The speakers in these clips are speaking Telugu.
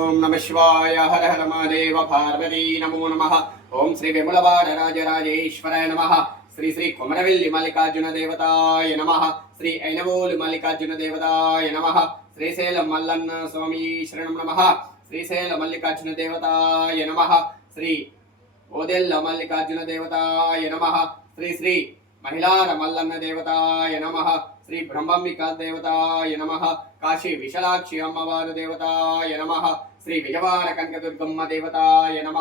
ఓం నమ శివాయ హర హర మహాదేవ పార్వతీ నమో నమ. ఓం శ్రీ విమలవాడ రాజరాజేశ్వరాయ నమ. శ్రీ శ్రీ కొమరవెల్లి మల్లికార్జున దేవతాయ నమ. శ్రీ ఐనవోలు మల్లికార్జున దేవతాయ నమ. శ్రీశైలం మల్లన్న స్వామి శరణం నమ. శ్రీశైల మల్లికార్జున దేవతాయ నమ. శ్రీ ఓదెల్ల మల్లికార్జున దేవతాయ నమ. శ్రీ శ్రీ మహిళార మల్లన్న దేవతాయ నమ. శ్రీ బ్రహ్మంబికా దేవతాయ నమ. కాశీ విశలాక్షి అమ్మవారు దేవతాయ నమ. శ్రీ విజయవాడ కనకదుర్గమ్మ దేవతాయ నమ.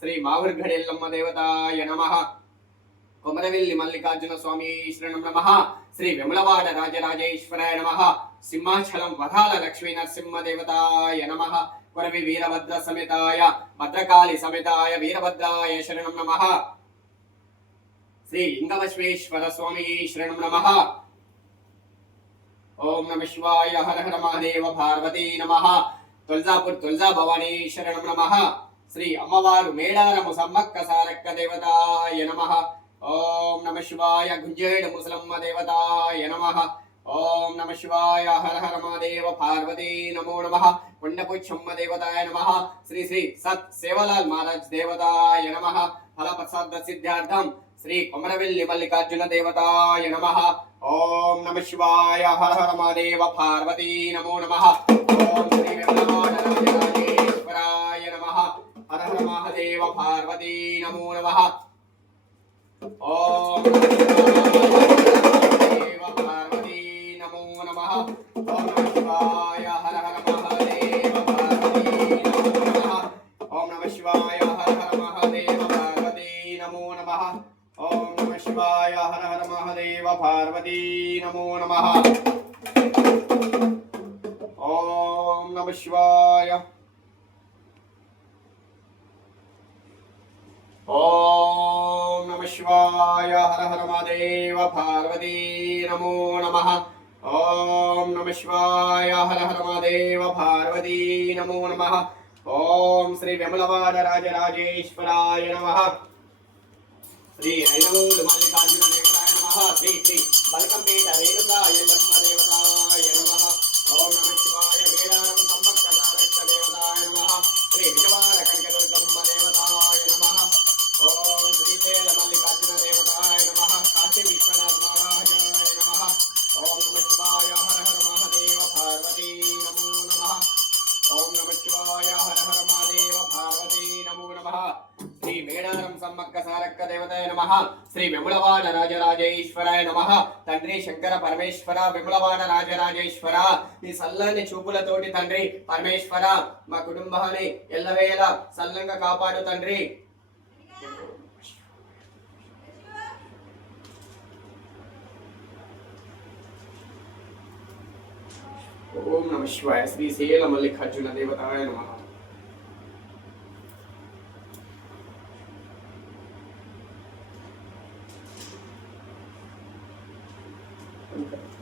శ్రీ మావుర్ఘడెల్లమ్మ దేవతాయ నమ. కొమరవెల్లి మల్లికార్జున స్వామి శరణం నమ. శ్రీ విమలవాడ రాజరాజేశ్వరాయ నమ. సింహాచలం వధాల లక్ష్మీ నరసింహ దేవతాయ నమ. కొరవి వీరభద్ర సమేతాయ భద్రకాళి సమేతాయ వీరభద్రాయ శరణం నమ. శ్రీ లింగవశ్వేశ్వర స్వామి శరణం నమ. ఓం నమ శివాయ హర హర మహాదేవ పార్వతీ నమ. తులజాపూర్ తులజా భవానీ శరణం నమ. శ్రీ అమ్మవారు మేడారము సమ్మక్క సారక్క దేవతాయ నమ. ఓం నమ శివాయ గుంజేడ ముసలమ్మ దేవతాయ నమ. ఓం నమ శివాయ హర హర మహాదేవ పార్వతీ నమో నమ. కొండపుచ్చమ్మ దేవతాయ నమ. శ్రీ శ్రీ సత్ సేవలాల్ మహారాజ్ దేవతాయ నమ. ఫలప్రసాద సిద్ధార్థం శ్రీ కొమరవెల్లి మల్లికార్జున దేవతాయ నమ. ఓం నమ శివాయ. హర హర మహాదేవ పార్వతీ నమో నమ. ఓం శ్రీ వెంకటేశ్వరాయ నమ. హర హర మహాదేవ పార్వతీ నమో నమ. ఓం దేవ పార్వతీ నమో నమ. ఓం శివాయ. హర శివాయ హర హర మహదేవ పార్వతీ నమో నమ. ఓం నమ శివాయ. ఓం నమ శివాయ హర హర మహదేవ పార్వతీ నమో నమ. ఓం నమ శివాయ హర హర మహదేవ పార్వతీ నమో నమ. ఓం శ్రీ విమలవాడ రాజరాజేశ్వరాయ నమ. శ్రీ ఐనమూలు మల్లికార్జున దేవతాయ నమ. శ్రీ శ్రీ బలకంపేట రేణుకా ఎల్లమ్మ దేవతాయ మేడారం సమ్మక్క సారక్క దేవతాయ నమ. శ్రీ విమలవాడ రాజరాజేశ్వరాయ నమ. తండ్రి శంకర పరమేశ్వర విమలవాడ రాజరాజేశ్వర. నీ సల్లని చూపులతోటి తండ్రి పరమేశ్వర. మా కుటుంబాన్ని ఎల్లవేళ సల్లంగా కాపాడు తండ్రి. ఓం నమ శివాయ. శ్రీ శీల మల్లికార్జున దేవతాయ నమ. Okay.